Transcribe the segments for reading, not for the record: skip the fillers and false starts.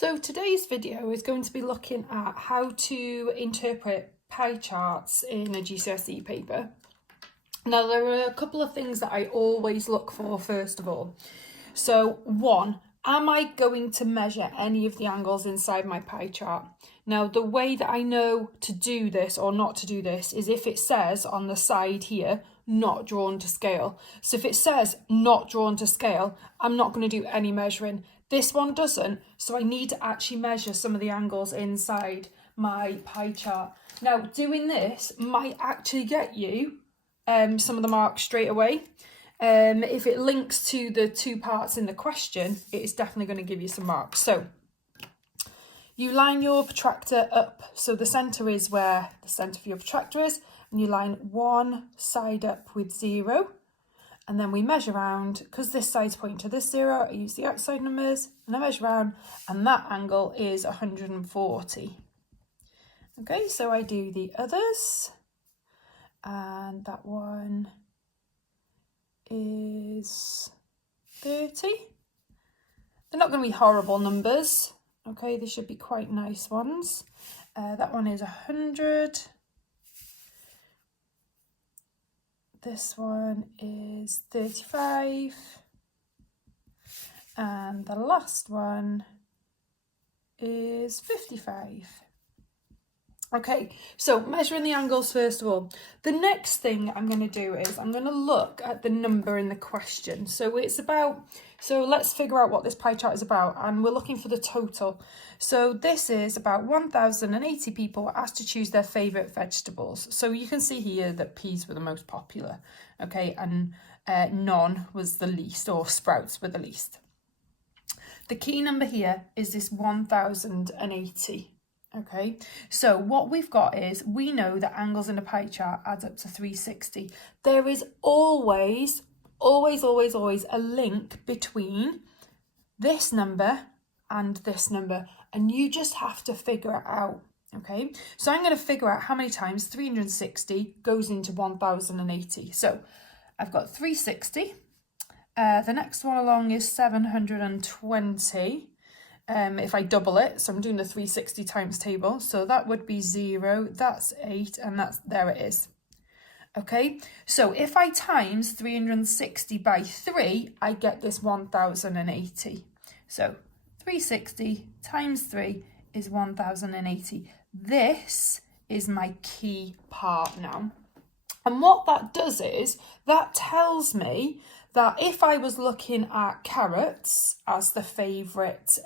So today's video is going to be looking at how to interpret pie charts in a GCSE paper. Now there are a couple of things that I always look for first of all. So one, am I going to measure any of the angles inside my pie chart? Now the way that I know to do this or not to do this is if it says on the side here, not drawn to scale. So if it says not drawn to scale, I'm not going to do any measuring. This one doesn't, so I need to actually measure some of the angles inside my pie chart. Now doing this might actually get you some of the marks straight away. If it links to the two parts in the question, it is definitely going to give you some marks. So you line your protractor up. So the centre is where the centre for your protractor is, and you line one side up with 0. And then we measure around, because this side's pointing to this 0, I use the outside numbers, and I measure around, and that angle is 140. Okay, so I do the others, and that one is 30. They're not going to be horrible numbers. Okay, they should be quite nice ones. That one is 100. This one is 35. And the last one is 55. Okay, so measuring the angles first of all. The next thing I'm going to do is I'm going to look at the number in the question. So let's figure out what this pie chart is about, and we're looking for the total. So this is about 1,080 people were asked to choose their favourite vegetables. So you can see here that peas were the most popular, okay, and none was the least, or sprouts were the least. The key number here is this 1,080. Okay, so what we've got is, we know that angles in a pie chart adds up to 360. There is always a link between this number and this number, and you just have to figure it out. Okay, so I'm going to figure out how many times 360 goes into 1,080. So I've got 360. The next one along is 720. If I double it, so I'm doing the 360 times table, so that would be 0, that's 8, and there it is. Okay, so if I times 360 by 3, I get this 1,080. So 360 times 3 is 1,080. This is my key part now. And what that does is, that tells me that if I was looking at carrots as the favourite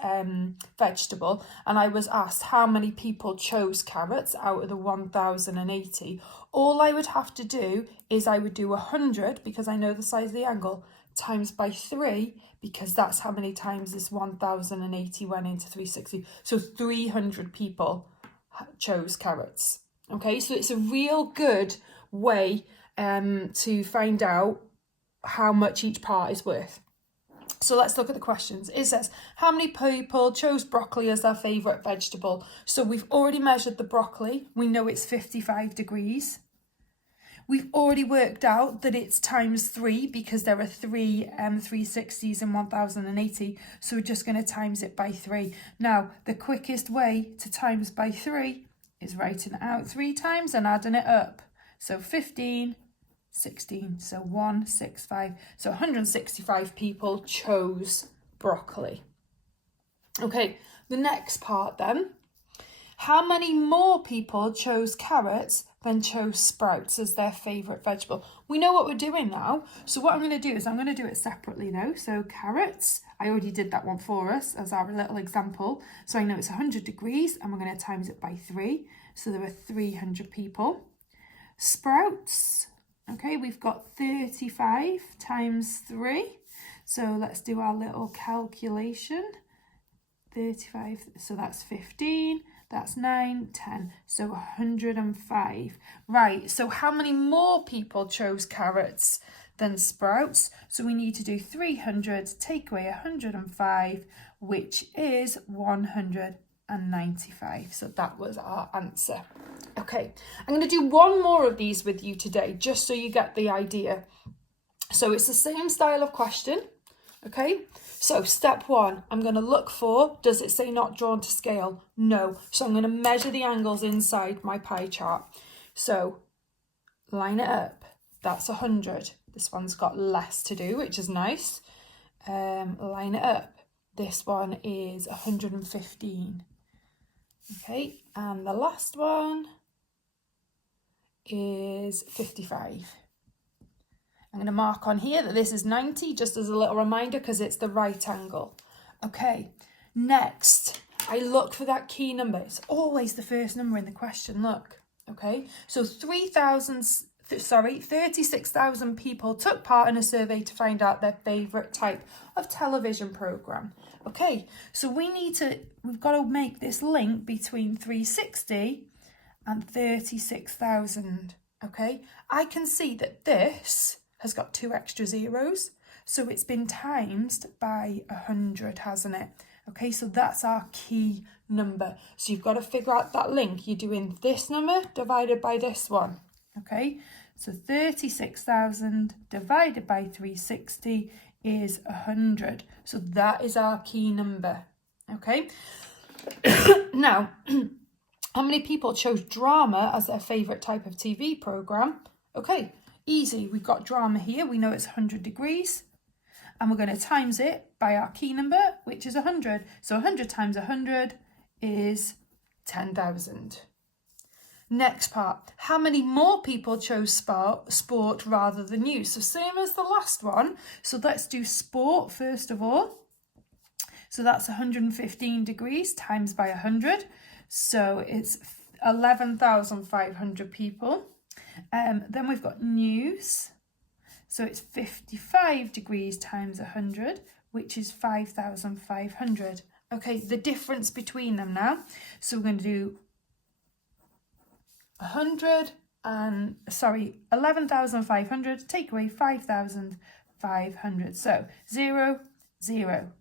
vegetable, and I was asked how many people chose carrots out of the 1,080, all I would have to do is I would do 100, because I know the size of the angle, times by 3, because that's how many times this 1,080 went into 360. So 300 people chose carrots. Okay, so it's a real good way to find out how much each part is worth. So let's look at the questions. It says, how many people chose broccoli as their favourite vegetable? So we've already measured the broccoli. We know it's 55 degrees. We've already worked out that it's times 3, because there are 3 360s and 1,080. So we're just going to times it by 3. Now, the quickest way to times by 3 is writing it out 3 times and adding it up. So 15, 16, so 165. So 165 people chose broccoli. Okay, the next part then. How many more people chose carrots than chose sprouts as their favourite vegetable? We know what we're doing now. So what I'm going to do is I'm going to do it separately now. So carrots, I already did that one for us as our little example. So I know it's 100 degrees, and we're going to times it by 3. So there are 300 people. Sprouts, okay, we've got 35 times 3. So let's do our little calculation. 35, so that's 15, that's 9, 10, so 105. Right, so how many more people chose carrots than sprouts? So we need to do 300, take away 105, which is 195. So that was our answer. Okay, I'm going to do one more of these with you today, just so you get the idea. So it's the same style of question. Okay, so step one, I'm going to look for, does it say not drawn to scale? No. So I'm going to measure the angles inside my pie chart. So line it up. That's 100. This one's got less to do, which is nice. Line it up. This one is 115. Okay, and the last one is 55. I'm going to mark on here that this is 90, just as a little reminder, because it's the right angle. Okay, next, I look for that key number. It's always the first number in the question, look. Okay, so 36,000 people took part in a survey to find out their favourite type of television programme. Okay, so we've got to make this link between 360 and 36,000. Okay, I can see that this has got 2 extra zeros, so it's been timesed by 100, hasn't it? Okay, so that's our key number. So you've got to figure out that link. You're doing this number divided by this one. Okay, so 36,000 divided by 360 is 100. So that is our key number. Okay, now, how many people chose drama as their favourite type of TV programme? Okay, easy. We've got drama here. We know it's 100 degrees. And we're going to times it by our key number, which is 100. So 100 times 100 is 10,000. Next part. How many more people chose sport rather than news? So same as the last one. So let's do sport first of all. So that's 115 degrees times by 100. So it's 11,500 people. Then we've got news. So it's 55 degrees times 100, which is 5,500. Okay, the difference between them now. So we're going to do 11,500, take away 5,500. So 0, 0,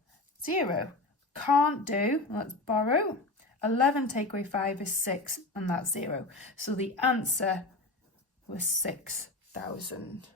0. Can't do, let's borrow. 11 take away 5 is 6, and that's 0. So the answer was 6,000.